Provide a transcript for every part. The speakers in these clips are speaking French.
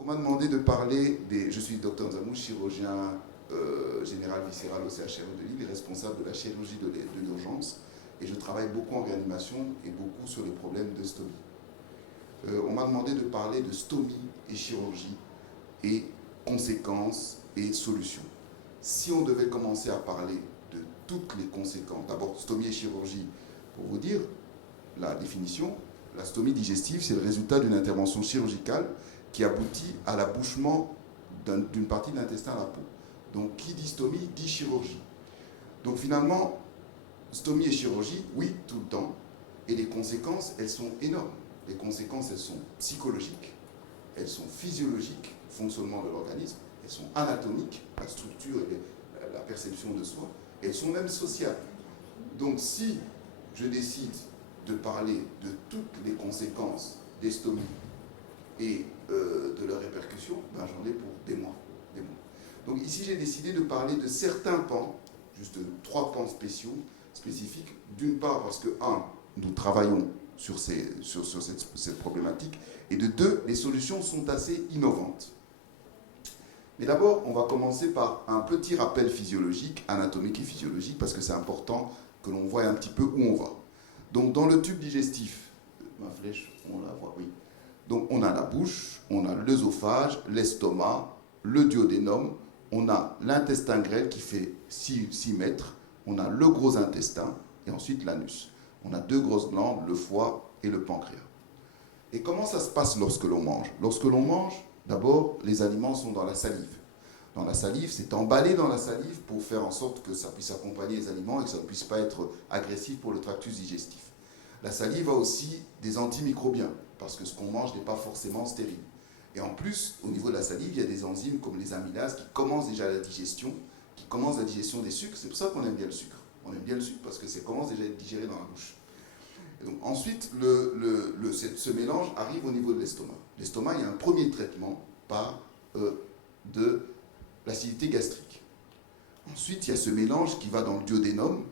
on m'a demandé de parler des... Je suis docteur Nzamou, chirurgien général viscéral au CHRU de Lille, responsable de la chirurgie de l'urgence, et je travaille beaucoup en réanimation et beaucoup sur les problèmes de stomie. On m'a demandé de parler de stomie et chirurgie et conséquences et solutions. Si on devait commencer à parler de toutes les conséquences, d'abord stomie et chirurgie, pour vous dire la définition, la stomie digestive, c'est le résultat d'une intervention chirurgicale qui aboutit à l'abouchement d'une partie de l'intestin à la peau. Donc, qui dit stomie, dit chirurgie. Donc, finalement, stomie et chirurgie, oui, tout le temps. Et les conséquences, elles sont énormes. Les conséquences, elles sont psychologiques, elles sont physiologiques, fonctionnement de l'organisme, elles sont anatomiques, la structure et la perception de soi, et elles sont même sociales. Donc, si je décide de parler de toutes les conséquences des stomies et de leurs répercussions, ben, j'en ai pour des mois. Donc ici, j'ai décidé de parler de certains pans, juste 3 pans spécifiques. D'une part, parce que, nous travaillons sur cette problématique, et de 2, les solutions sont assez innovantes. Mais d'abord, on va commencer par un petit rappel physiologique, anatomique et physiologique, parce que c'est important que l'on voie un petit peu où on va. Donc, dans le tube digestif, ma flèche, on la voit, oui. Donc, on a la bouche, on a l'œsophage, l'estomac, le duodénum, on a l'intestin grêle qui fait 6 mètres, on a le gros intestin et ensuite l'anus. On a 2 grosses glandes, le foie et le pancréas. Et comment ça se passe lorsque l'on mange? Lorsque l'on mange, d'abord, les aliments sont dans la salive. Dans la salive, c'est emballé dans la salive pour faire en sorte que ça puisse accompagner les aliments et que ça ne puisse pas être agressif pour le tractus digestif. La salive a aussi des antimicrobiens, parce que ce qu'on mange n'est pas forcément stérile. Et en plus, au niveau de la salive, il y a des enzymes comme les amylases qui commencent déjà la digestion, qui commencent la digestion des sucres. C'est pour ça qu'on aime bien le sucre. On aime bien le sucre parce que ça commence déjà à être digéré dans la bouche. Et donc, ensuite, ce mélange arrive au niveau de l'estomac. L'estomac, il y a un premier traitement par de l'acidité gastrique. Ensuite, il y a ce mélange qui va dans le duodénum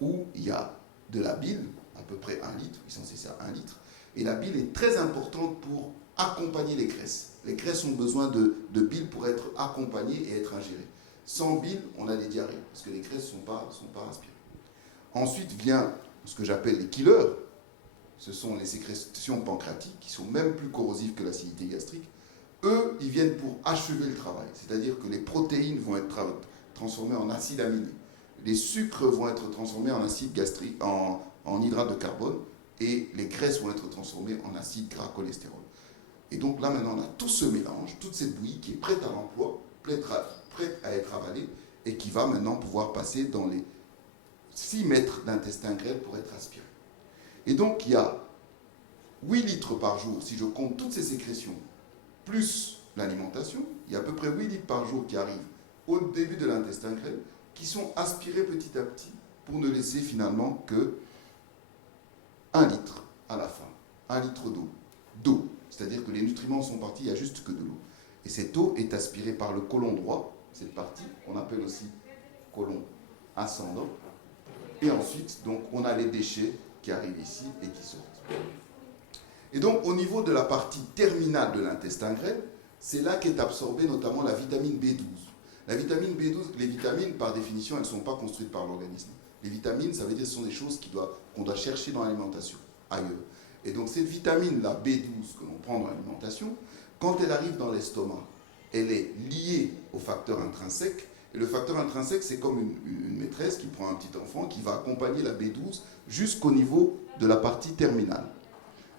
où il y a de la bile, à peu près 1 litre, ils sont censés à 1 litre. Et la bile est très importante pour accompagner les graisses. Les graisses ont besoin de bile pour être accompagnées et être ingérées. Sans bile, on a des diarrhées, parce que les graisses ne sont pas aspirées. Ensuite vient ce que j'appelle les killers. Ce sont les sécrétions pancréatiques, qui sont même plus corrosives que l'acidité gastrique. Eux, ils viennent pour achever le travail. C'est-à-dire que les protéines vont être transformées en acides aminés. Les sucres vont être transformés en acide gastrique, en hydrate de carbone, et les graisses vont être transformées en acide gras cholestérol. Et donc là, maintenant, on a tout ce mélange, toute cette bouillie qui est prête à l'emploi, prête à être avalée, et qui va maintenant pouvoir passer dans les 6 mètres d'intestin grêle pour être aspiré. Et donc, il y a 8 litres par jour, si je compte toutes ces sécrétions, plus l'alimentation, il y a à peu près 8 litres par jour qui arrivent au début de l'intestin grêle, qui sont aspirés petit à petit pour ne laisser finalement que 1 litre à la fin, 1 litre d'eau. C'est-à-dire que les nutriments sont partis, il n'y a juste que de l'eau. Et cette eau est aspirée par le côlon droit, cette partie, qu'on appelle aussi côlon ascendant. Et ensuite, donc, on a les déchets qui arrivent ici et qui sortent. Et donc, au niveau de la partie terminale de l'intestin grêle, c'est là qu'est absorbée notamment la vitamine B12. La vitamine B12, les vitamines, par définition, elles ne sont pas construites par l'organisme. Les vitamines, ça veut dire que ce sont des choses qu'on doit chercher dans l'alimentation, ailleurs. Et donc cette vitamine, la B12 que l'on prend dans l'alimentation, quand elle arrive dans l'estomac, elle est liée au facteur intrinsèque. Et le facteur intrinsèque, c'est comme une maîtresse qui prend un petit enfant, qui va accompagner la B12 jusqu'au niveau de la partie terminale.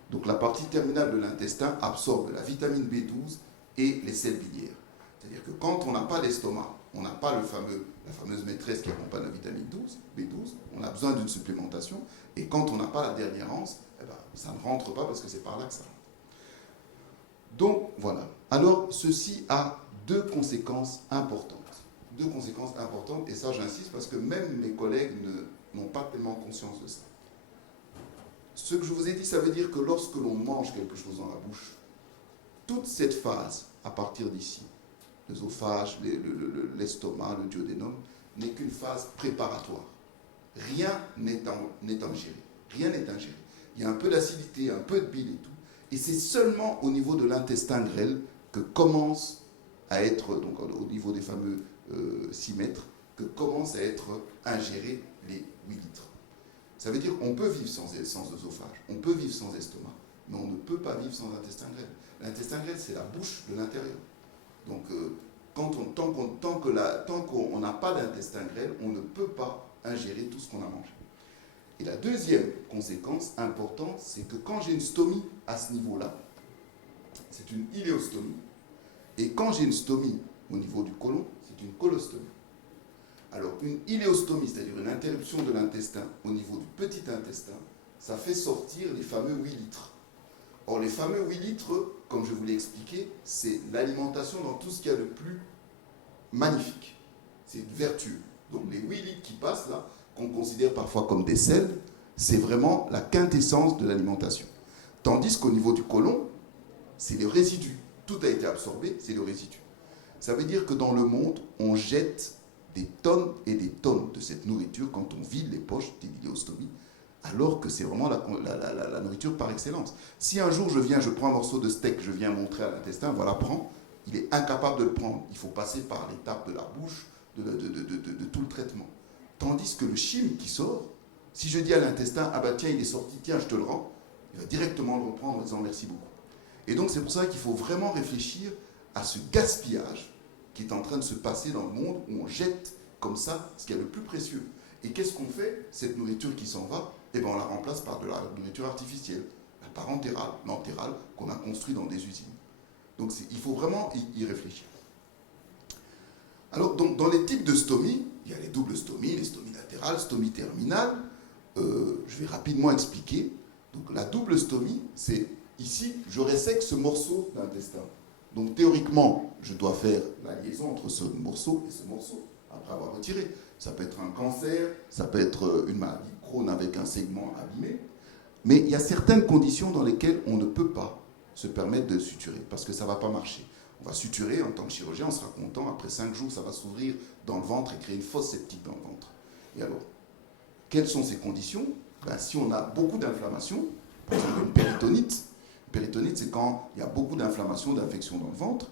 Donc la partie terminale de l'intestin absorbe la vitamine B12 et les sels biliaires. C'est-à-dire que quand on n'a pas l'estomac, on n'a pas la fameuse maîtresse qui accompagne la vitamine B12, on a besoin d'une supplémentation. Et quand on n'a pas la dernière anse, ça ne rentre pas parce que c'est par là que ça rentre. Donc, voilà. Alors, ceci a 2 conséquences importantes. 2 conséquences importantes, et ça j'insiste parce que même mes collègues n'ont pas tellement conscience de ça. Ce que je vous ai dit, ça veut dire que lorsque l'on mange quelque chose dans la bouche, toute cette phase, à partir d'ici, l'œsophage, l'estomac, le duodénum, n'est qu'une phase préparatoire. Rien n'est ingéré. Rien n'est ingéré. Il y a un peu d'acidité, un peu de bile et tout. Et c'est seulement au niveau de l'intestin grêle que commence à être, donc au niveau des fameux 6 mètres, que commencent à être ingérés les 8 litres. Ça veut dire qu'on peut vivre sans œsophage, on peut vivre sans estomac, mais on ne peut pas vivre sans intestin grêle. L'intestin grêle, c'est la bouche de l'intérieur. Donc, tant qu'on n'a pas d'intestin grêle, on ne peut pas ingérer tout ce qu'on a mangé. Et la deuxième conséquence importante, c'est que quand j'ai une stomie à ce niveau-là, c'est une iléostomie, et quand j'ai une stomie au niveau du côlon, c'est une colostomie. Alors, une iléostomie, c'est-à-dire une interruption de l'intestin au niveau du petit intestin, ça fait sortir les fameux 8 litres. Or, les fameux 8 litres, comme je vous l'ai expliqué, c'est l'alimentation dans tout ce qu'il y a de plus magnifique. C'est vertueux. Donc, les 8 litres qui passent là, qu'on considère parfois comme des sels, c'est vraiment la quintessence de l'alimentation. Tandis qu'au niveau du côlon, c'est les résidus. Tout a été absorbé, c'est le résidu. Ça veut dire que dans le monde, on jette des tonnes et des tonnes de cette nourriture quand on vide les poches des iléostomies, alors que c'est vraiment la nourriture par excellence. Si un jour je prends un morceau de steak, je viens montrer à l'intestin, voilà, prends, il est incapable de le prendre. Il faut passer par l'étape de la bouche, de tout le traitement. Tandis que le chyme qui sort, si je dis à l'intestin, ah bah tiens, il est sorti, tiens, je te le rends, il va directement le reprendre en disant merci beaucoup. Et donc c'est pour ça qu'il faut vraiment réfléchir à ce gaspillage qui est en train de se passer dans le monde, où on jette comme ça ce qu'il y a le plus précieux. Et qu'est-ce qu'on fait? Cette nourriture qui s'en va, eh ben on la remplace par de la nourriture artificielle, la parentérale, l'entérale, qu'on a construit dans des usines. Donc il faut vraiment y réfléchir. Alors, donc, dans les types de stomies, il y a les doubles stomies, les stomies latérales, stomies terminales. Je vais rapidement expliquer. Donc, la double stomie, c'est ici, je ressèque ce morceau d'intestin. Donc, théoriquement, je dois faire la liaison entre ce morceau et ce morceau, après avoir retiré. Ça peut être un cancer, ça peut être une maladie de Crohn avec un segment abîmé. Mais il y a certaines conditions dans lesquelles on ne peut pas se permettre de suturer, parce que ça ne va pas marcher. On va suturer, en tant que chirurgien, on sera content. Après 5 jours, ça va s'ouvrir dans le ventre et créer une fosse septique dans le ventre. Et alors, quelles sont ces conditions? Si on a beaucoup d'inflammation, par exemple une péritonite. Une péritonite, c'est quand il y a beaucoup d'inflammation, d'infection dans le ventre.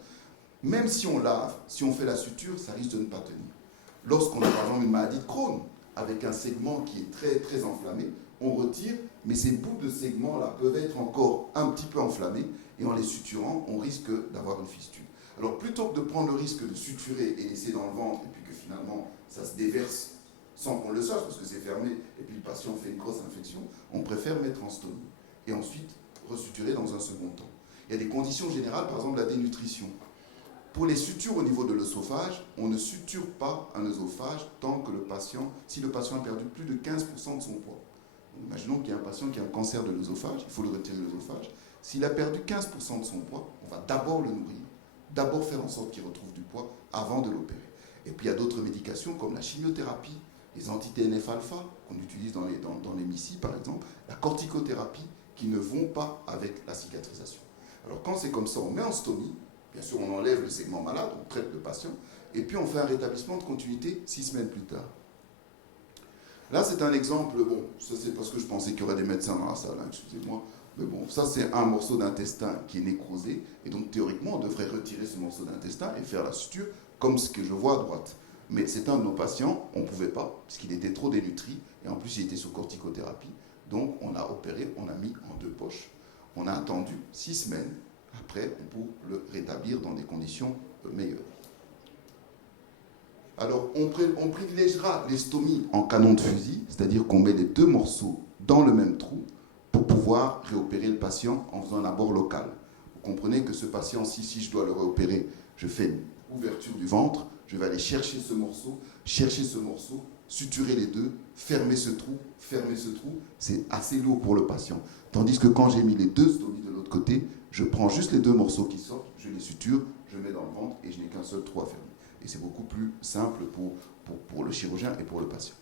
Même si on lave, si on fait la suture, ça risque de ne pas tenir. Lorsqu'on a par exemple une maladie de Crohn, avec un segment qui est très, très enflammé, on retire, mais ces bouts de segments-là peuvent être encore un petit peu enflammés, et en les suturant, on risque d'avoir une fistule. Alors plutôt que de prendre le risque de suturer et laisser dans le ventre, et puis que finalement ça se déverse sans qu'on le sache, parce que c'est fermé, et puis le patient fait une grosse infection, on préfère mettre en stomie, et ensuite resuturer dans un second temps. Il y a des conditions générales, par exemple la dénutrition. Pour les sutures au niveau de l'œsophage, on ne suture pas un œsophage tant que si le patient a perdu plus de 15% de son poids. Donc, imaginons qu'il y a un patient qui a un cancer de l'œsophage, il faut le retirer de l'œsophage. S'il a perdu 15% de son poids, on va d'abord le nourrir, d'abord faire en sorte qu'il retrouve du poids avant de l'opérer. Et puis il y a d'autres médications comme la chimiothérapie, les anti-TNF-alpha qu'on utilise dans les MICI par exemple, la corticothérapie qui ne vont pas avec la cicatrisation. Alors quand c'est comme ça, on met en stomie, bien sûr on enlève le segment malade, on traite le patient, et puis on fait un rétablissement de continuité 6 semaines plus tard. Là c'est un exemple, bon, ça c'est parce que je pensais qu'il y aurait des médecins dans la salle, hein, excusez-moi. Mais bon, ça c'est un morceau d'intestin qui est nécrosé, et donc théoriquement on devrait retirer ce morceau d'intestin et faire la suture comme ce que je vois à droite. Mais c'est un de nos patients, on ne pouvait pas, parce qu'il était trop dénutri, et en plus il était sous corticothérapie, donc on a opéré, on a mis en 2 poches. On a attendu 6 semaines, après on peut le rétablir dans des conditions meilleures. Alors on privilégiera les stomies en canon de fusil, c'est-à-dire qu'on met les 2 morceaux dans le même trou, pour pouvoir réopérer le patient en faisant un abord local. Vous comprenez que ce patient, si je dois le réopérer, je fais une ouverture du ventre, je vais aller chercher ce morceau, suturer les 2, fermer ce trou, c'est assez lourd pour le patient. Tandis que quand j'ai mis les 2 stomies de l'autre côté, je prends juste les 2 morceaux qui sortent, je les suture, je mets dans le ventre et je n'ai qu'un seul trou à fermer. Et c'est beaucoup plus simple pour le chirurgien et pour le patient.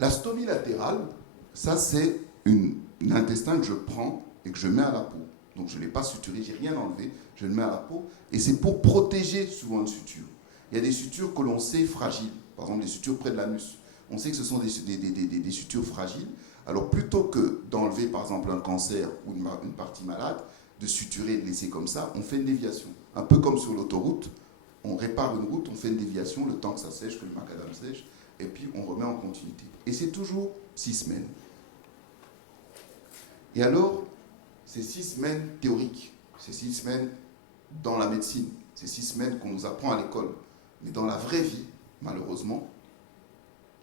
La stomie latérale, ça c'est un intestin que je prends et que je mets à la peau. Donc je ne l'ai pas suturé, je n'ai rien enlevé, je le mets à la peau. Et c'est pour protéger souvent une suture. Il y a des sutures que l'on sait fragiles, par exemple des sutures près de l'anus. On sait que ce sont des sutures fragiles. Alors plutôt que d'enlever par exemple un cancer ou une partie malade, de suturer et de laisser comme ça, on fait une déviation. Un peu comme sur l'autoroute, on répare une route, on fait une déviation, le temps que ça sèche, que le macadam sèche, et puis on remet en continuité. Et c'est toujours 6 semaines. Et alors, c'est 6 semaines théoriques, c'est 6 semaines dans la médecine, c'est 6 semaines qu'on nous apprend à l'école. Mais dans la vraie vie, malheureusement,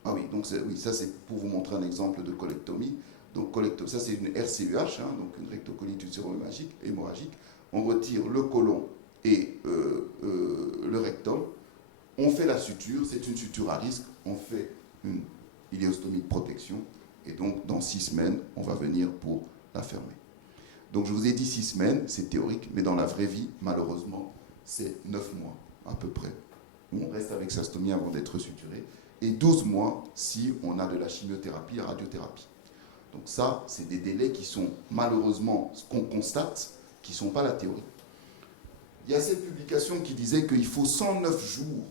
ah oui, donc oui, ça c'est pour vous montrer un exemple de colectomie. Donc ça c'est une RCUH, donc une rectocolite ulcéro-hémorragique. On retire le côlon et le rectum. On fait la suture, c'est une suture à risque. On fait une iléostomie de protection. Et donc dans 6 semaines, on va venir pour la fermer. Donc je vous ai dit 6 semaines, c'est théorique, mais dans la vraie vie, malheureusement, c'est 9 mois à peu près, où on reste avec sa stomie avant d'être suturé, et 12 mois si on a de la chimiothérapie et radiothérapie. Donc ça, c'est des délais qui sont malheureusement, ce qu'on constate, qui ne sont pas la théorie. Il y a cette publication qui disait qu'il faut 109 jours,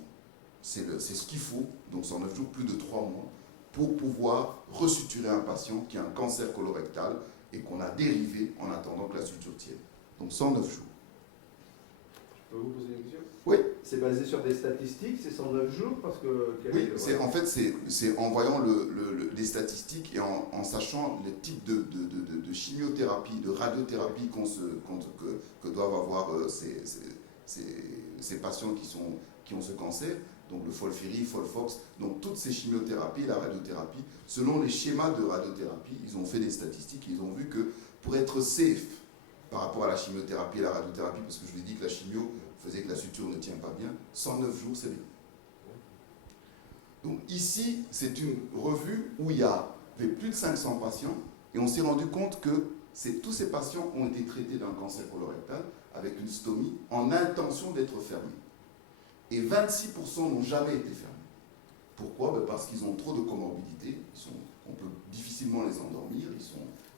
c'est ce qu'il faut, donc 109 jours, plus de 3 mois, pour pouvoir resuturer un patient qui a un cancer colorectal et qu'on a dérivé en attendant que la suture tienne. Donc 109 jours. Je peux vous poser une question? Oui. C'est basé sur des statistiques, c'est 109 jours parce que... Oui, en fait, c'est en voyant les statistiques et en sachant les types de chimiothérapie, de radiothérapie que doivent avoir ces patients qui ont ce cancer, donc le FOLFIRI, FOLFOX, donc toutes ces chimiothérapies, la radiothérapie, selon les schémas de radiothérapie, ils ont fait des statistiques, ils ont vu que pour être safe par rapport à la chimiothérapie et la radiothérapie, parce que je vous ai dit que la chimio faisait que la suture ne tient pas bien, 109 jours, c'est bien. Donc ici, c'est une revue où il y avait plus de 500 patients et on s'est rendu compte que tous ces patients ont été traités d'un cancer colorectal avec une stomie en intention d'être fermés. Et 26% n'ont jamais été fermés. Pourquoi? Parce qu'ils ont trop de comorbidités, on peut difficilement les endormir,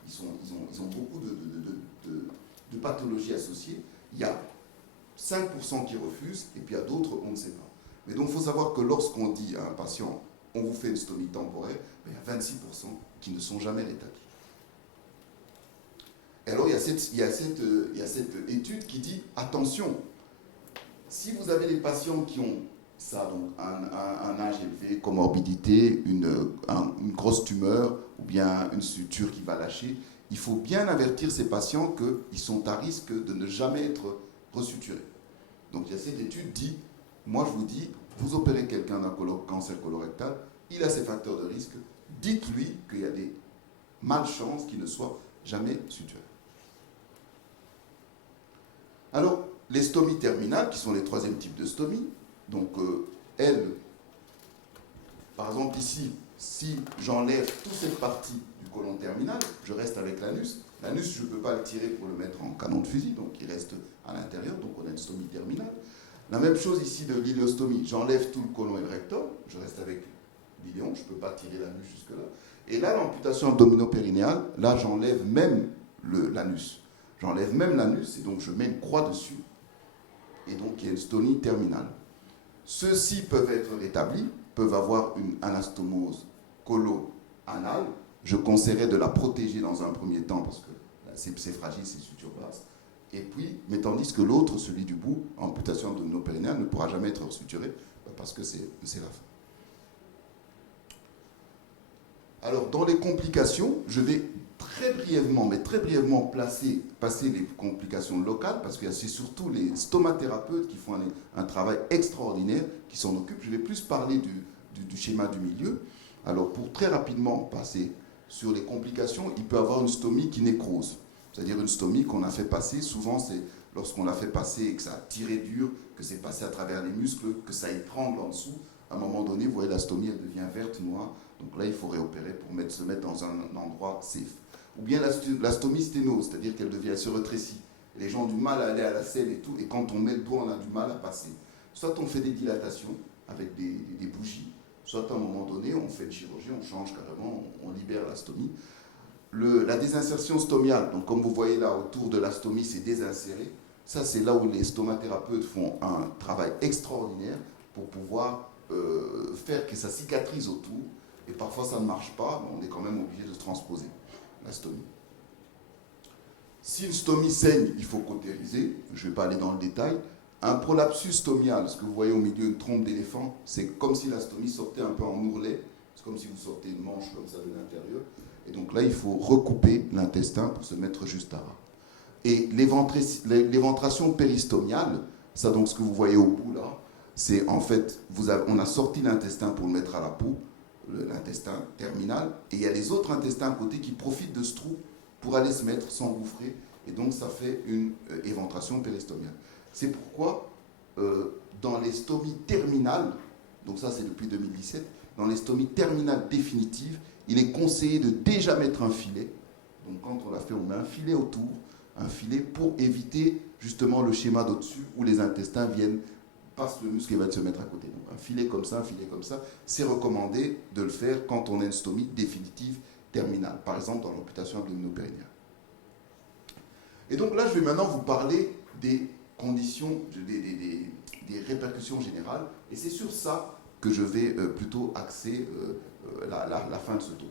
ils ont beaucoup de pathologies associées. Il y a 5% qui refusent, et puis il y a d'autres, on ne sait pas. Mais donc il faut savoir que lorsqu'on dit à un patient, on vous fait une stomie temporaire, il y a 26% qui ne sont jamais rétablis. Et alors il y a cette étude qui dit, attention, si vous avez des patients qui ont ça, donc un âge élevé, comorbidité, une grosse tumeur, ou bien une suture qui va lâcher, il faut bien avertir ces patients qu'ils sont à risque de ne jamais être resuturés. Donc il y a cette étude dit, moi je vous dis, vous opérez quelqu'un d'un cancer colorectal, il a ses facteurs de risque, dites-lui qu'il y a des malchances qu'il ne soit jamais suturé. Alors, les stomies terminales, qui sont les troisièmes types de stomies, donc elles, par exemple ici, si j'enlève toute cette partie du côlon terminal, je reste avec l'anus. L'anus, je ne peux pas le tirer pour le mettre en canon de fusil, donc il reste à l'intérieur, donc on a une stomie terminale. La même chose ici de l'iléostomie, j'enlève tout le côlon et le rectum, je reste avec l'iléon, je ne peux pas tirer l'anus jusque-là. Et là, l'amputation abdominopérinéale, là j'enlève même l'anus. J'enlève même l'anus et donc je mets une croix dessus. Et donc il y a une stomie terminale. Ceux-ci peuvent être rétablis, peuvent avoir une anastomose colo-anale. Je conseillerais de la protéger dans un premier temps parce que c'est fragile, c'est une suture basse. Et puis, mais tandis que l'autre, celui du bout, amputation abdominopérinéale, ne pourra jamais être suturé parce que c'est la fin. Alors, dans les complications, je vais très brièvement passer les complications locales, parce que c'est surtout les stomathérapeutes qui font un travail extraordinaire, qui s'en occupent. Je vais plus parler du schéma du milieu. Alors, pour très rapidement passer sur les complications, il peut y avoir une stomie qui nécrose. C'est-à-dire une stomie qu'on a fait passer, souvent c'est lorsqu'on l'a fait passer et que ça a tiré dur, que c'est passé à travers les muscles, que ça étrangle en dessous. À un moment donné, vous voyez, la stomie, elle devient verte, noire. Donc là, il faut réopérer pour se mettre dans un endroit safe. Ou bien la stomie sténose, c'est-à-dire qu'elle se rétrécit. Les gens ont du mal à aller à la selle et tout, et quand on met le doigt, on a du mal à passer. Soit on fait des dilatations avec des bougies, soit à un moment donné, on fait une chirurgie, on change carrément, on libère la stomie. La désinsertion stomiale, donc comme vous voyez là, autour de la stomie, c'est désinséré. Ça, c'est là où les stomathérapeutes font un travail extraordinaire pour pouvoir faire que ça cicatrise autour. Et parfois, ça ne marche pas, mais on est quand même obligé de transposer la stomie. Si une stomie saigne, il faut cautériser. Je ne vais pas aller dans le détail. Un prolapsus stomial, ce que vous voyez au milieu d'une trompe d'éléphant, c'est comme si la stomie sortait un peu en ourlet. C'est comme si vous sortez une manche comme ça de l'intérieur. Et donc là, il faut recouper l'intestin pour se mettre juste à ras. Et l'éventration péristomiale, ça donc ce que vous voyez au bout là, c'est en fait, on a sorti l'intestin pour le mettre à la peau, l'intestin terminal, et il y a les autres intestins à côté qui profitent de ce trou pour aller se mettre, s'engouffrer, et donc ça fait une éventration péristomiale. C'est pourquoi dans les stomies terminales, donc ça c'est depuis 2017, dans les stomies terminales définitives, il est conseillé de déjà mettre un filet. Donc quand on l'a fait, on met un filet autour, un filet pour éviter justement le schéma d'au-dessus où les intestins passent le muscle et va se mettre à côté. Donc un filet comme ça, c'est recommandé de le faire quand on a une stomie définitive terminale, par exemple dans l'amputation abdominopérinéale. Et donc là, je vais maintenant vous parler des conditions, des répercussions générales, et c'est sur ça que je vais plutôt axer la fin de ce tour.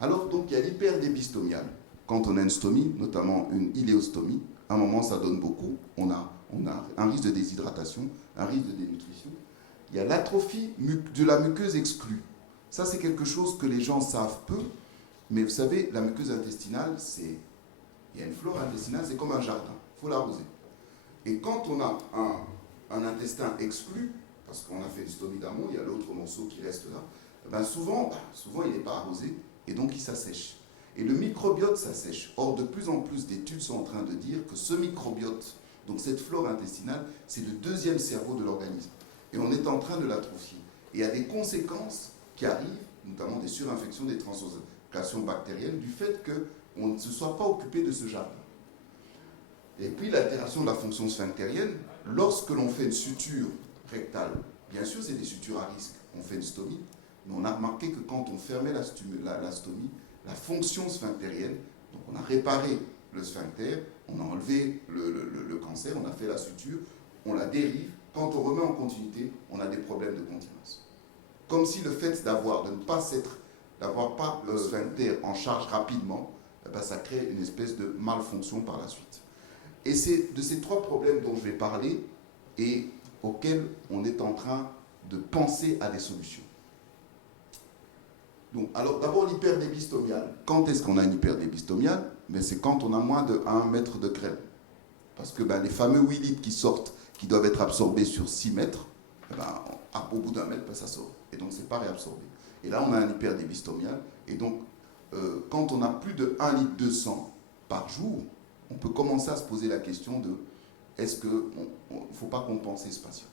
Alors, donc, il y a l'hyperdébit stomial. Quand on a une stomie, notamment une iléostomie, à un moment, ça donne beaucoup. On a un risque de déshydratation, un risque de dénutrition. Il y a l'atrophie de la muqueuse exclue. Ça, c'est quelque chose que les gens savent peu, mais vous savez, la muqueuse intestinale, il y a une flore intestinale, c'est comme un jardin. Il faut l'arroser. Et quand on a un intestin exclu, parce qu'on a fait une stomie d'amont, il y a l'autre morceau qui reste là, ben souvent il n'est pas arrosé, et donc il s'assèche. Et le microbiote s'assèche. Or, de plus en plus d'études sont en train de dire que ce microbiote, donc cette flore intestinale, c'est le deuxième cerveau de l'organisme. Et on est en train de l'atrophier. Et il y a des conséquences qui arrivent, notamment des surinfections, des translocations bactériennes, du fait qu'on ne se soit pas occupé de ce jardin. Et puis l'altération de la fonction sphinctérienne, lorsque l'on fait une suture rectale, bien sûr c'est des sutures à risque, on fait une stomie, mais on a remarqué que quand on fermait la stomie, la fonction sphinctérienne, donc on a réparé le sphincter, on a enlevé le cancer, on a fait la suture, on la dérive, quand on remet en continuité, on a des problèmes de continence. Comme si le fait d'avoir pas le sphincter en charge rapidement, ça crée une espèce de malfonction par la suite. Et c'est de ces trois problèmes dont je vais parler et auxquels on est en train de penser à des solutions. Donc, alors d'abord l'hyperdébit stomial. Quand est-ce qu'on a une hyperdébit stomiale? C'est quand on a moins de 1 mètre de crème. Parce que les fameux 8 litres qui sortent, qui doivent être absorbés sur 6 mètres, au bout d'1 mètre, ça sort. Et donc c'est pas réabsorbé. Et là on a un hyperdébit stomial. Et donc quand on a plus de 1 litre de sang par jour, on peut commencer à se poser la question de est-ce qu'il ne faut pas compenser ce patient?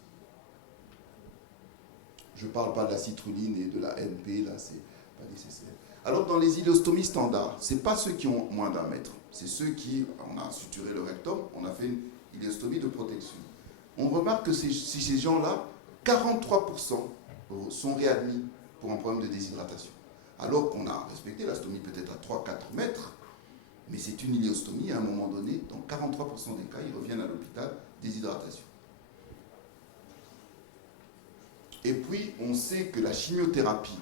Je ne parle pas de la citrulline et de la NP, là, c'est pas nécessaire. Alors, dans les iléostomies standards, ce n'est pas ceux qui ont moins d'1 mètre, c'est ceux qui, on a suturé le rectum, on a fait une iléostomie de protection. On remarque que ces gens-là, 43% sont réadmis pour un problème de déshydratation. Alors qu'on a respecté la stomie peut-être à 3-4 mètres, mais c'est une iléostomie, à un moment donné, dans 43% des cas, ils reviennent à l'hôpital, déshydratation. Et puis, on sait que la chimiothérapie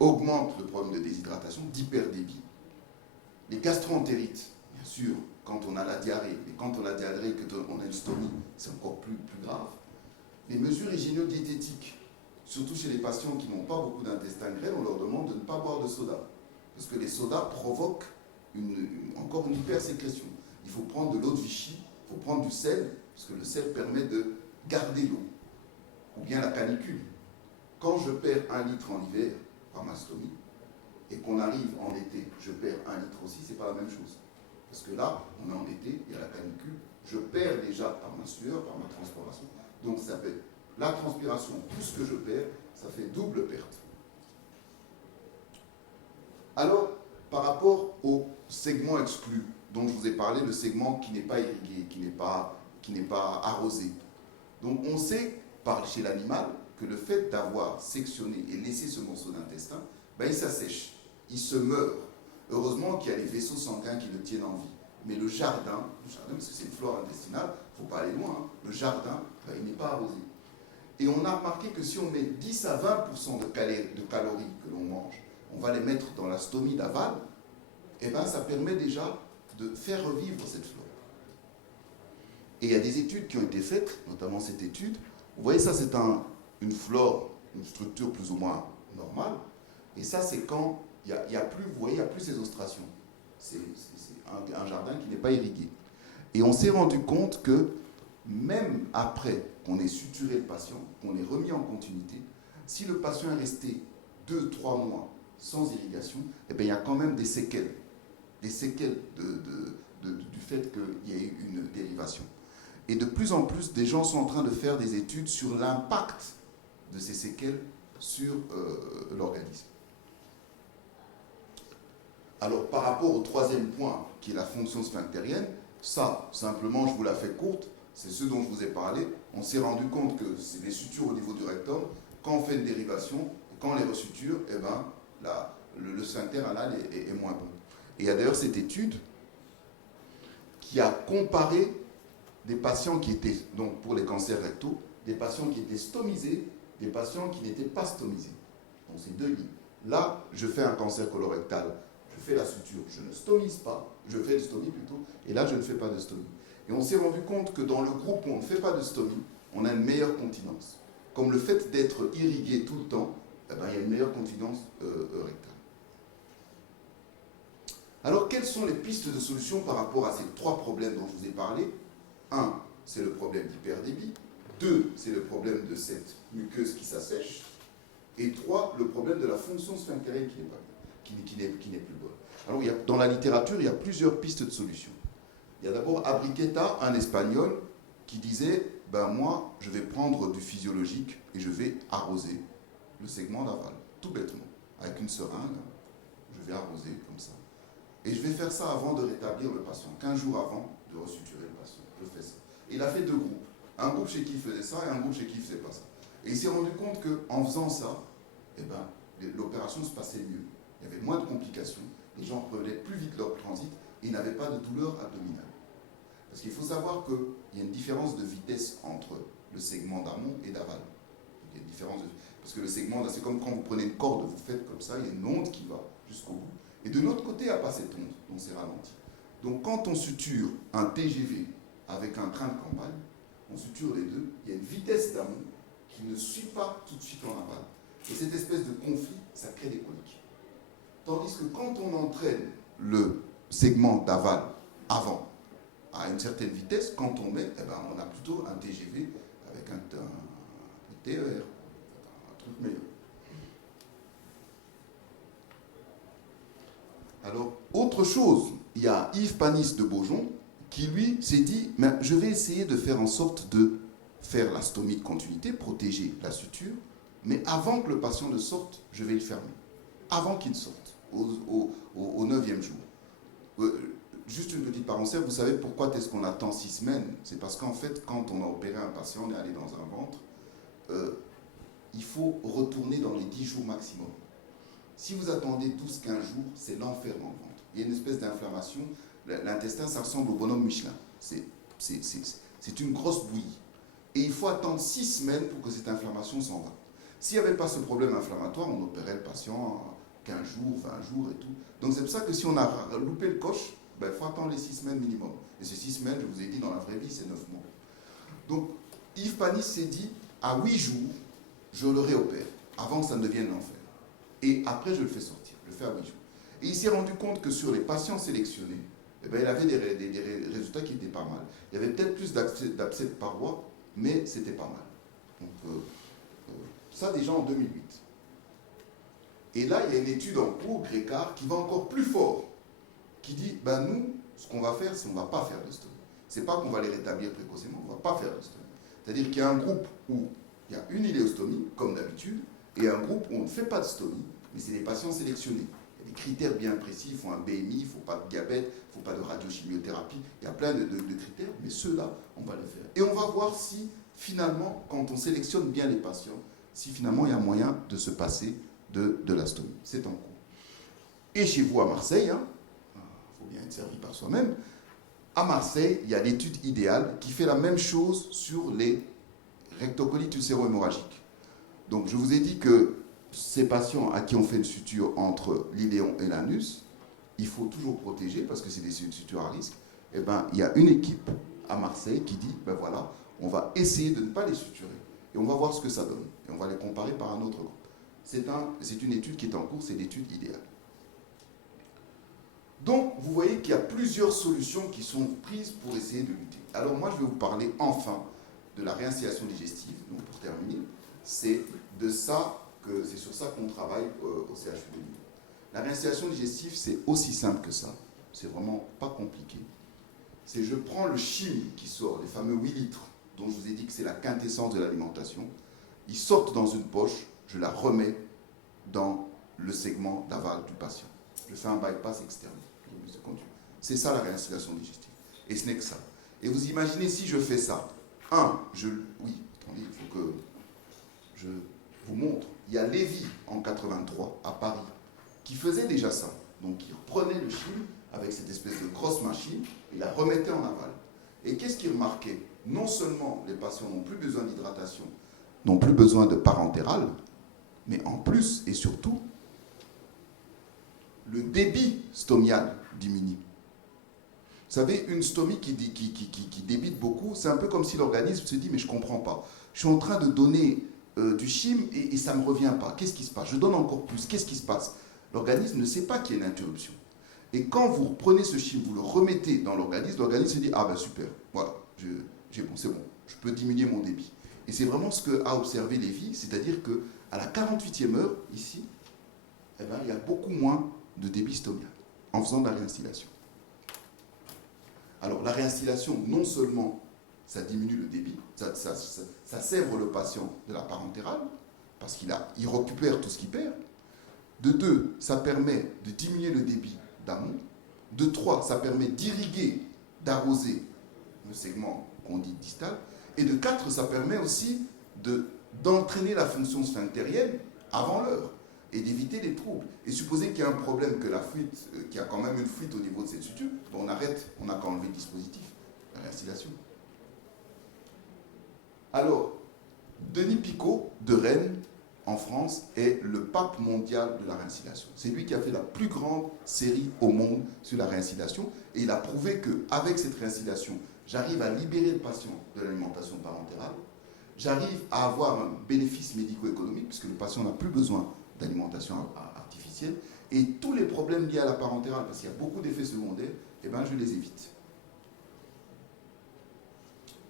augmente le problème de déshydratation, d'hyperdébit. Les gastroentérites, bien sûr, quand on a la diarrhée, mais quand on a la diarrhée et qu'on a une stomie, c'est encore plus grave. Les mesures hygiéno-diététiques, surtout chez les patients qui n'ont pas beaucoup d'intestin grêle, on leur demande de ne pas boire de soda. Parce que les sodas provoquent encore une hypersécrétion. Il faut prendre de l'eau de Vichy, il faut prendre du sel, parce que le sel permet de garder l'eau. Ou bien la canicule. Quand je perds 1 litre en hiver par ma stomie, et qu'on arrive en été, je perds 1 litre aussi, c'est pas la même chose. Parce que là, on est en été, il y a la canicule, je perds déjà par ma sueur, par ma transpiration. Donc ça fait la transpiration plus ce que je perds, ça fait double perte. Alors, par rapport au segment exclu, dont je vous ai parlé, le segment qui n'est pas irrigué, qui n'est pas arrosé. Donc on sait, chez l'animal, que le fait d'avoir sectionné et laissé ce morceau d'intestin, il s'assèche, il se meurt. Heureusement qu'il y a les vaisseaux sanguins qui le tiennent en vie. Mais le jardin, parce que c'est une flore intestinale, il ne faut pas aller loin, le jardin, il n'est pas arrosé. Et on a remarqué que si on met 10 à 20% de calories que l'on mange, on va les mettre dans la stomie d'aval, et ça permet déjà de faire revivre cette flore. Et il y a des études qui ont été faites, notamment cette étude. Vous voyez, ça c'est une flore, une structure plus ou moins normale. Et ça c'est quand il y a plus, vous voyez, il n'y a plus ces ostracions. C'est un jardin qui n'est pas irrigué. Et on s'est rendu compte que même après qu'on ait suturé le patient, qu'on ait remis en continuité, si le patient est resté 2-3 mois sans irrigation, eh bien, il y a quand même des séquelles du fait qu'il y ait eu une dérivation. Et de plus en plus, des gens sont en train de faire des études sur l'impact de ces séquelles sur l'organisme. Alors, par rapport au troisième point, qui est la fonction sphinctérienne, ça, simplement, je vous la fais courte, c'est ce dont je vous ai parlé. On s'est rendu compte que c'est des sutures au niveau du rectum. Quand on fait une dérivation, quand on les resuture, eh ben, le sphincter anal est moins bon. Et il y a d'ailleurs cette étude qui a comparé des patients qui étaient, donc pour les cancers rectaux, des patients qui étaient stomisés, des patients qui n'étaient pas stomisés. Donc c'est deux lignes. Là, je fais un cancer colorectal, je fais la suture, je ne stomise pas, je fais de stomie plutôt, et là je ne fais pas de stomie. Et on s'est rendu compte que dans le groupe où on ne fait pas de stomie, on a une meilleure continence. Comme le fait d'être irrigué tout le temps, eh ben, il y a une meilleure continence rectale. Alors, quelles sont les pistes de solution par rapport à ces trois problèmes dont je vous ai parlé? 1, c'est le problème d'hyperdébit. 2, c'est le problème de cette muqueuse qui s'assèche. Et 3, le problème de la fonction sphinctérienne qui n'est plus bonne. Alors, dans la littérature, il y a plusieurs pistes de solution. Il y a d'abord Abriqueta, un Espagnol, qui disait « ben moi, je vais prendre du physiologique et je vais arroser le segment d'aval, tout bêtement, avec une seringue, je vais arroser comme ça. Et je vais faire ça avant de rétablir le patient, 15 jours avant de resuturer le patient. Je fais ça. Et il a fait 2 groupes. Un groupe chez qui il faisait ça et un groupe chez qui il ne faisait pas ça. Et il s'est rendu compte qu'en faisant ça, eh ben, l'opération se passait mieux. Il y avait moins de complications, les gens prenaient plus vite leur transit et ils n'avaient pas de douleur abdominale. Parce qu'il faut savoir qu'il y a une différence de vitesse entre le segment d'amont et d'aval. Il y a une différence parce que le segment, c'est comme quand vous prenez une corde, vous faites comme ça, il y a une onde qui va jusqu'au bout. Et de l'autre côté, il n'y a pas cette onde, donc c'est ralenti. Donc quand on suture un TGV avec un train de campagne, on suture les deux, il y a une vitesse d'amont qui ne suit pas tout de suite en aval. Et cette espèce de conflit, ça crée des coliques. Tandis que quand on entraîne le segment d'aval avant, à une certaine vitesse, quand on met, eh ben, on a plutôt un TGV avec un TER, un truc meilleur. Alors, autre chose, il y a Yves Panis de Beaujon qui, lui, s'est dit, je vais essayer de faire en sorte de faire la stomie de continuité, protéger la suture, mais avant que le patient ne sorte, je vais le fermer. Avant qu'il ne sorte, au 9e jour. Juste une petite parenthèse, vous savez pourquoi est-ce qu'on attend 6 semaines? C'est parce qu'en fait, quand on a opéré un patient, on est allé dans un ventre, il faut retourner dans les 10 jours maximum. Si vous attendez 12-15 jours, c'est l'enfer dans le ventre. Il y a une espèce d'inflammation. L'intestin, ça ressemble au bonhomme Michelin. C'est une grosse bouillie. Et il faut attendre 6 semaines pour que cette inflammation s'en va. S'il n'y avait pas ce problème inflammatoire, on opérait le patient 15 jours, 20 jours et tout. Donc c'est pour ça que si on a loupé le coche, il faut attendre les 6 semaines minimum. Et ces 6 semaines, je vous ai dit, dans la vraie vie, c'est 9 mois. Donc Yves Panis s'est dit, à 8 jours, je le réopère, avant que ça ne devienne l'enfer. Et après, je le fais sortir. Je le fais à 8 jours. Et il s'est rendu compte que sur les patients sélectionnés, il avait des résultats qui étaient pas mal. Il y avait peut-être plus d'abcès de paroi, mais c'était pas mal. Donc, ça déjà en 2008. Et là, il y a une étude en cours, Grécard, qui va encore plus fort, qui dit, nous, ce qu'on va faire, c'est qu'on ne va pas faire de stomie. Ce n'est pas qu'on va les rétablir précocement, on ne va pas faire de stomie. C'est-à-dire qu'il y a un groupe où il y a une iléostomie, comme d'habitude, et un groupe où on ne fait pas de stomie, mais c'est des patients sélectionnés. Il y a des critères bien précis, il faut un BMI, il ne faut pas de diabète, il ne faut pas de radiochimiothérapie, il y a plein de critères, mais ceux-là, on va les faire. Et on va voir si, finalement, quand on sélectionne bien les patients, si finalement il y a moyen de se passer de la stomie. C'est en cours. Et chez vous à Marseille, faut bien être servi par soi-même, à Marseille, il y a l'étude idéale qui fait la même chose sur les rectocolites ulcéro-hémorragiques. Donc, je vous ai dit que ces patients à qui on fait une suture entre l'iléon et l'anus, il faut toujours protéger parce que c'est des sutures à risque, eh ben, il y a une équipe à Marseille qui dit, ben voilà, on va essayer de ne pas les suturer. Et on va voir ce que ça donne. Et on va les comparer par un autre groupe. C'est une étude qui est en cours, c'est l'étude idéale. Donc, vous voyez qu'il y a plusieurs solutions qui sont prises pour essayer de lutter. Alors moi, je vais vous parler enfin de la réinstallation digestive. Donc, pour terminer, c'est sur ça qu'on travaille au CHU de Lille. La réinstallation digestive, c'est aussi simple que ça. C'est vraiment pas compliqué. C'est je prends le chyme qui sort, les fameux 8 litres, dont je vous ai dit que c'est la quintessence de l'alimentation. Ils sortent dans une poche, je la remets dans le segment d'aval du patient. Je fais un bypass externe. C'est ça la réinstallation digestive. Et ce n'est que ça. Et vous imaginez si je fais ça. Oui, attendez, il faut que je vous montre. Il y a Lévy en 83 à Paris qui faisait déjà ça. Donc il reprenait le chyme avec cette espèce de grosse machine et la remettait en aval. Et qu'est-ce qu'il remarquait? Non seulement les patients n'ont plus besoin d'hydratation, n'ont plus besoin de parentéral, mais en plus et surtout, le débit stomial diminue. Vous savez, une stomie qui débite beaucoup, c'est un peu comme si l'organisme se dit « mais je ne comprends pas. Je suis en train de donner du chyme et ça ne me revient pas. Qu'est-ce qui se passe? Je donne encore plus. Qu'est-ce qui se passe ?» L'organisme ne sait pas qu'il y a une interruption. Et quand vous prenez ce chyme, vous le remettez dans l'organisme se dit « ah ben super, voilà, c'est bon, je peux diminuer mon débit. » Et c'est vraiment ce qu'a observé Lévy, c'est-à-dire qu'à la 48e heure, ici, eh ben, il y a beaucoup moins de débit stomial en faisant de la réinstillation. Alors la réinstillation, non seulement ça diminue le débit, ça sèvre le patient de la parentérale, parce qu'il récupère tout ce qu'il perd. De 2, ça permet de diminuer le débit d'amont. De 3, ça permet d'irriguer, d'arroser le segment qu'on dit distal. Et de 4, ça permet aussi d'entraîner la fonction sphinctérienne avant l'heure et d'éviter les troubles. Et supposer qu'il y a un problème, qu'il y a quand même une fuite au niveau de cette suture, on arrête, on n'a qu'à enlever le dispositif, la réinstillation. Alors, Denis Picot de Rennes, en France, est le pape mondial de la réinstillation. C'est lui qui a fait la plus grande série au monde sur la réinstillation, et il a prouvé qu'avec cette réinstillation, j'arrive à libérer le patient de l'alimentation parentérale, j'arrive à avoir un bénéfice médico-économique, puisque le patient n'a plus besoin d'alimentation artificielle, et tous les problèmes liés à la parentérale, parce qu'il y a beaucoup d'effets secondaires, eh ben, je les évite.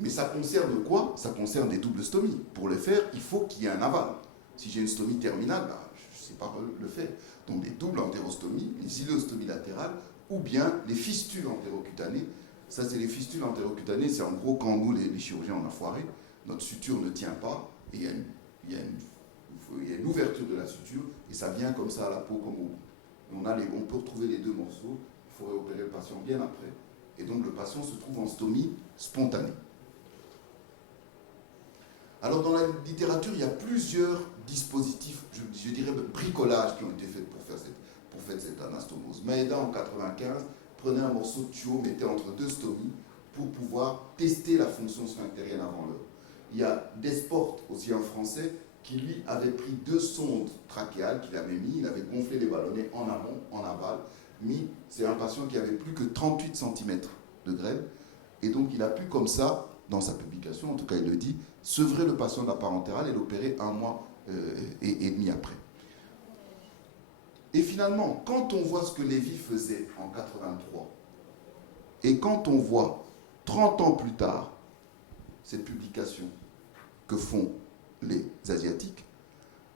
Mais ça concerne quoi? Ça concerne des doubles stomies. Pour le faire, il faut qu'il y ait un aval. Si j'ai une stomie terminale, ben, je ne sais pas le faire. Donc des doubles entérostomies, les iléostomies latérales, ou bien les fistules entérocutanées. Ça, c'est les fistules entérocutanées, c'est en gros quand nous, les chirurgiens, on a foiré, notre suture ne tient pas, et il y a une ouverture de la suture, et ça vient comme ça à la peau, comme au bout. On peut retrouver les deux morceaux, il faudrait opérer le patient bien après. Et donc le patient se trouve en stomie spontanée. Alors dans la littérature, il y a plusieurs dispositifs, je dirais bricolages qui ont été faits pour faire cette anastomose. Maeda en 1995 prenait un morceau de tuyau, mettait entre deux stomies pour pouvoir tester la fonction sphinctérienne avant l'heure. Il y a Desportes, aussi un Français, qui lui avait pris 2 sondes trachéales qu'il avait mis, il avait gonflé les ballonnets en amont, en aval, c'est un patient qui avait plus que 38 cm de grêle, et donc il a pu comme ça, dans sa publication, en tout cas il le dit, sevrer le patient de la parentérale et l'opérer 1 mois et demi après. Et finalement, quand on voit ce que Lévy faisait en 83, et quand on voit 30 ans plus tard cette publication que font les Asiatiques,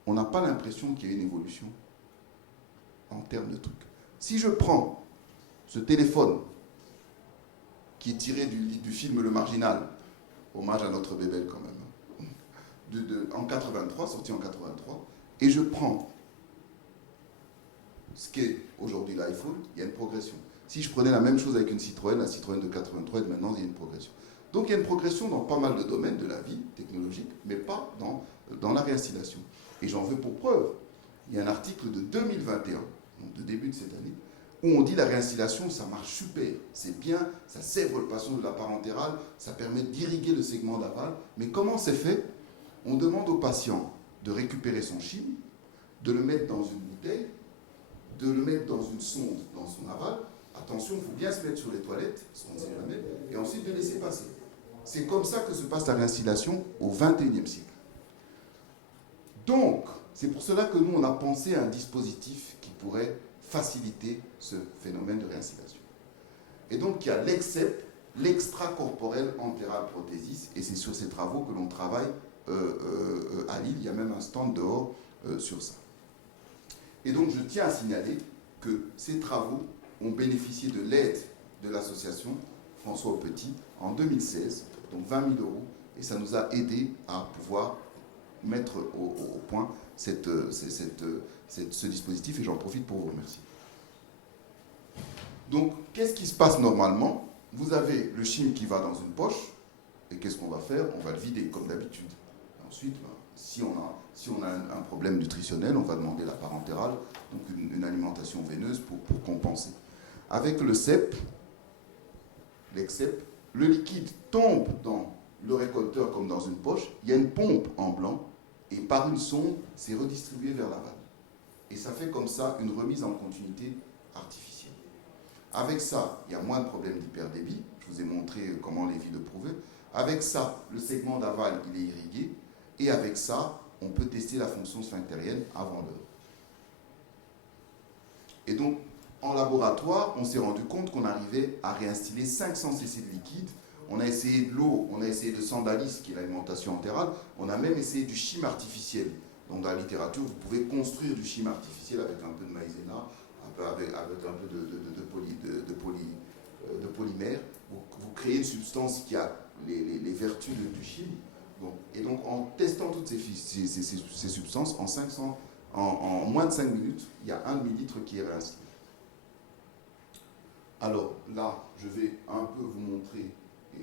on n'a pas l'impression qu'il y ait une évolution en termes de trucs. Si je prends ce téléphone qui est tiré du film Le Marginal, hommage à notre Bébel quand même, en 83, sorti en 83, et je prends ce qu'est aujourd'hui l'iPhone, il y a une progression. Si je prenais la même chose avec une Citroën, la Citroën de 83, maintenant il y a une progression. Donc il y a une progression dans pas mal de domaines de la vie technologique, mais pas dans la réinstillation. Et j'en veux pour preuve, il y a un article de 2021, donc de début de cette année, où on dit la réinstillation, ça marche super, c'est bien, ça sèvre le patient de la parentérale, ça permet d'irriguer le segment d'aval. Mais comment c'est fait? On demande au patient de récupérer son chyme, de le mettre dans une bouteille, de le mettre dans une sonde, dans son aval. Attention, il faut bien se mettre sur les toilettes, parce qu'on ne sait jamais, et ensuite de laisser passer. C'est comme ça que se passe la réinstillation au XXIe siècle. Donc, c'est pour cela que nous, on a pensé à un dispositif qui pourrait faciliter ce phénomène de réinstillation. Et donc, il y a l'EXCEP, l'extracorporel entéral prothésis, et c'est sur ces travaux que l'on travaille à Lille. Il y a même un stand dehors sur ça. Et donc, je tiens à signaler que ces travaux ont bénéficié de l'aide de l'association François Petit en 2016, donc 20 000 €, et ça nous a aidé à pouvoir mettre au point ce dispositif, et j'en profite pour vous remercier. Donc, qu'est-ce qui se passe normalement? Vous avez le CHIM qui va dans une poche, et qu'est-ce qu'on va faire? On va le vider, comme d'habitude. Ensuite, si on a un problème nutritionnel, on va demander la parentérale, donc une alimentation veineuse pour compenser. Avec le CEP, l'EXCEP, le liquide tombe dans le récolteur comme dans une poche, il y a une pompe en blanc, et par une sonde, c'est redistribué vers l'aval. Et ça fait comme ça une remise en continuité artificielle. Avec ça, il y a moins de problèmes d'hyperdébit. Je vous ai montré comment Lévy le prouvait. Avec ça, le segment d'aval, il est irrigué. Et avec ça, on peut tester la fonction sphinctérienne avant l'heure. Et donc, en laboratoire, on s'est rendu compte qu'on arrivait à réinstiller 500 cc de liquide. On a essayé de l'eau, on a essayé de Sandalis, qui est l'alimentation entérale. On a même essayé du chyme artificiel. Donc, dans la littérature, vous pouvez construire du chyme artificiel avec un peu de maïzena, avec un peu de polymère. Vous créez une substance qui a les vertus du chyme. Et donc, en testant toutes ces substances, en moins de 5 minutes, il y a 1 millilitre qui est réinstillé. Alors là, je vais un peu vous montrer, et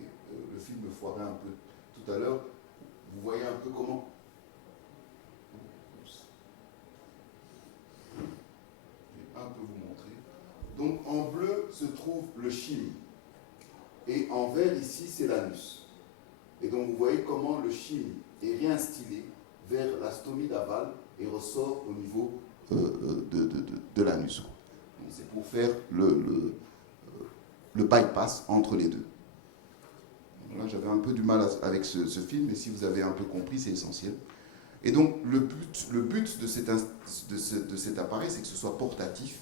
le film me foirait un peu tout à l'heure, vous voyez un peu comment... Je vais un peu vous montrer. Donc en bleu se trouve le chyme, et en vert ici c'est l'anus. Et donc vous voyez comment le chyme est réinstillé vers la stomie d'aval et ressort au niveau de l'anus. Donc c'est pour faire le bypass entre les deux. Donc là j'avais un peu du mal avec ce film, mais si vous avez un peu compris, c'est essentiel. Et donc le but de cet appareil, c'est que ce soit portatif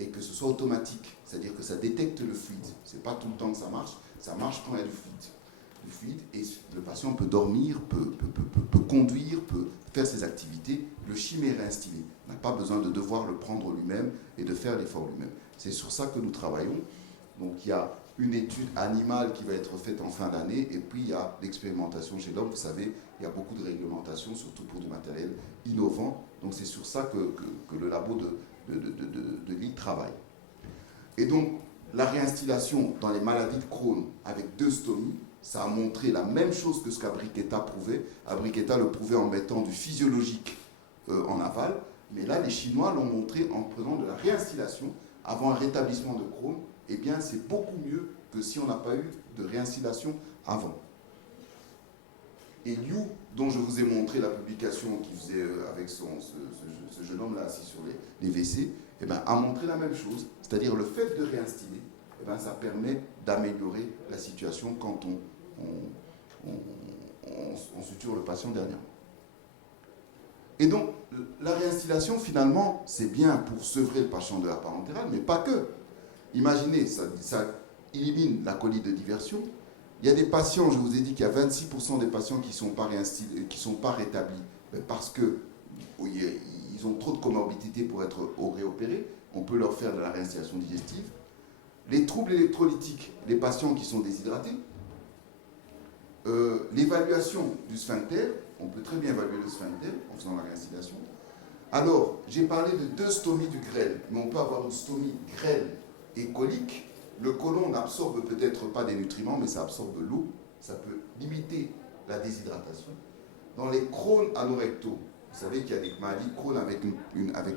et que ce soit automatique, c'est-à-dire que ça détecte le fluide. C'est pas tout le temps que ça marche quand il y a du fluide, et le patient peut dormir, peut conduire, peut faire ses activités. Le chyme est réinstillé. On n'a pas besoin de devoir le prendre lui-même et de faire l'effort lui-même. C'est sur ça que nous travaillons. Donc il y a une étude animale qui va être faite en fin d'année, et puis il y a l'expérimentation chez l'homme. Vous savez, il y a beaucoup de réglementations, surtout pour du matériel innovant. Donc c'est sur ça que le labo de Lille travaille. Et donc la réinstillation dans les maladies de Crohn avec 2 stomies, ça a montré la même chose que ce qu'Abriqueta prouvait. Abriqueta le prouvait en mettant du physiologique en aval, mais là les Chinois l'ont montré en prenant de la réinstillation avant un rétablissement de Crohn. Eh bien c'est beaucoup mieux que si on n'a pas eu de réinstillation avant. Et Liu, dont je vous ai montré la publication qu'il faisait avec ce jeune homme-là assis sur les WC, eh bien, a montré la même chose. C'est-à-dire le fait de réinstiller, eh bien, ça permet d'améliorer la situation quand on suture le patient dernièrement. Et donc, la réinstillation, finalement, c'est bien pour sevrer le patient de la parentérale, mais pas que. Imaginez, ça élimine la colite de diversion. Il y a des patients, je vous ai dit qu'il y a 26% des patients qui ne sont pas rétablis parce qu'ils ont trop de comorbidité pour être réopérés. On peut leur faire de la réinstillation digestive. Les troubles électrolytiques, les patients qui sont déshydratés. L'évaluation du sphincter, on peut très bien évaluer le sphincter en faisant la réinstillation. Alors, j'ai parlé de 2 stomies du grêle, mais on peut avoir une stomie grêle et colique. Le côlon n'absorbe peut-être pas des nutriments, mais ça absorbe l'eau. Ça peut limiter la déshydratation. Dans les Crohn anorectaux, vous savez qu'il y a des maladies de Crohn avec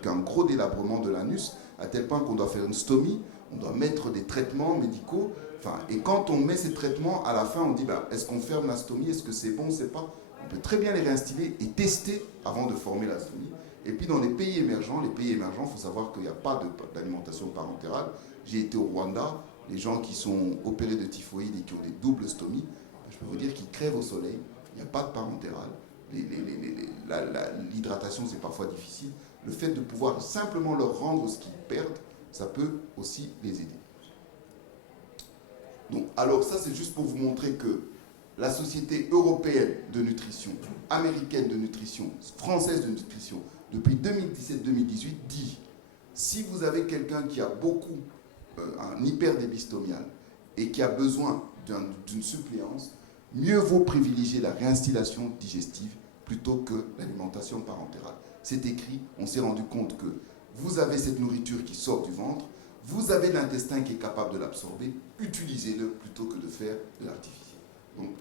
un gros délabrement de l'anus, à tel point qu'on doit faire une stomie, on doit mettre des traitements médicaux. Et quand on met ces traitements, à la fin, on dit est-ce qu'on ferme la stomie? Est-ce que c'est bon? C'est pas. On peut très bien les réinstiller et tester avant de former la stomie. Et puis dans les pays émergents, il faut savoir qu'il n'y a pas d'alimentation parentérale. J'ai été au Rwanda, les gens qui sont opérés de typhoïde et qui ont des doubles stomies, je peux vous dire qu'ils crèvent au soleil, il n'y a pas de parentéral. L'hydratation, c'est parfois difficile. Le fait de pouvoir simplement leur rendre ce qu'ils perdent, ça peut aussi les aider. Donc, alors ça, c'est juste pour vous montrer que la Société européenne de nutrition, américaine de nutrition, française de nutrition, depuis 2017-2018, dit si vous avez quelqu'un qui a beaucoup un hyperdébistomial et qui a besoin d'une suppléance, mieux vaut privilégier la réinstillation digestive plutôt que l'alimentation parentérale. C'est écrit, on s'est rendu compte que vous avez cette nourriture qui sort du ventre, vous avez l'intestin qui est capable de l'absorber, utilisez-le plutôt que de faire de l'artificiel. Donc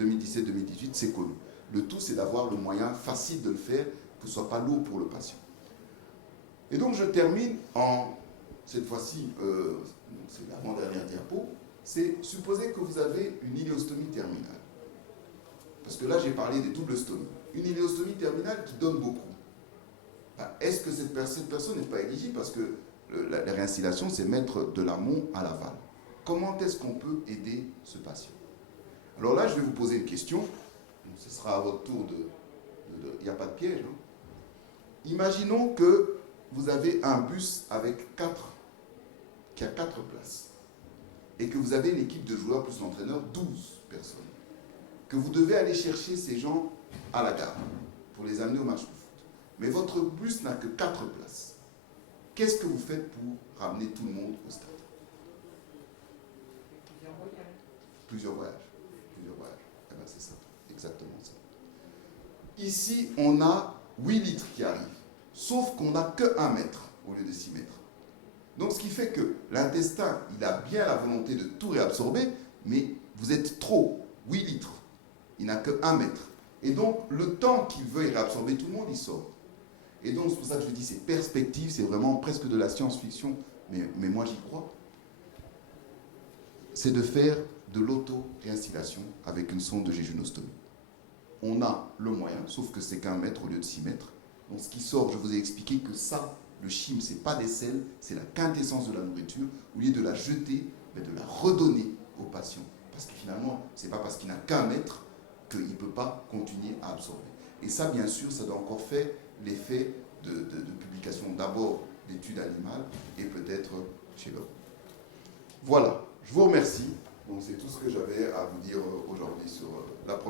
2017-2018, c'est connu. Le tout, c'est d'avoir le moyen facile de le faire, que ce ne soit pas lourd pour le patient. Et donc je termine cette fois-ci, c'est l'avant-dernière diapo, c'est supposer que vous avez une iléostomie terminale. Parce que là, j'ai parlé des doubles stomies. Une iléostomie terminale qui donne beaucoup. Est-ce que cette personne n'est pas éligible? Parce que la réinstillation, c'est mettre de l'amont à l'aval. Comment est-ce qu'on peut aider ce patient? Alors là, je vais vous poser une question. Donc, ce sera à votre tour il n'y a pas de piège. Hein. Imaginons que vous avez un bus qui a 4 places. Et que vous avez une équipe de joueurs plus l'entraîneur, 12 personnes. Que vous devez aller chercher ces gens à la gare pour les amener au match de foot. Mais votre bus n'a que 4 places. Qu'est-ce que vous faites pour ramener tout le monde au stade? Plusieurs voyages. Eh bien, c'est ça, exactement ça. Ici, on a 8 litres qui arrivent, sauf qu'on n'a que 1 mètre au lieu de 6 mètres. Donc, ce qui fait que l'intestin, il a bien la volonté de tout réabsorber, mais vous êtes trop, 8 litres. Il n'a que 1 mètre. Et donc, le temps qu'il veuille réabsorber tout le monde, il sort. Et donc, c'est pour ça que je dis, c'est perspective, c'est vraiment presque de la science-fiction, mais moi, j'y crois. C'est de faire de l'auto-réinstillation avec une sonde de jéjunostomie. On a le moyen, sauf que c'est qu'1 mètre au lieu de 6 mètres. Donc, ce qui sort, je vous ai expliqué que ça, le chyme, ce n'est pas des selles, c'est la quintessence de la nourriture. Au lieu de la jeter, mais de la redonner au patient. Parce que finalement, ce n'est pas parce qu'il n'a qu'1 mètre qu'il ne peut pas continuer à absorber. Et ça, bien sûr, ça doit encore faire l'effet de publication d'abord d'études animales et peut-être chez l'homme. Voilà, je vous remercie. Donc c'est tout ce que j'avais à vous dire aujourd'hui sur la première.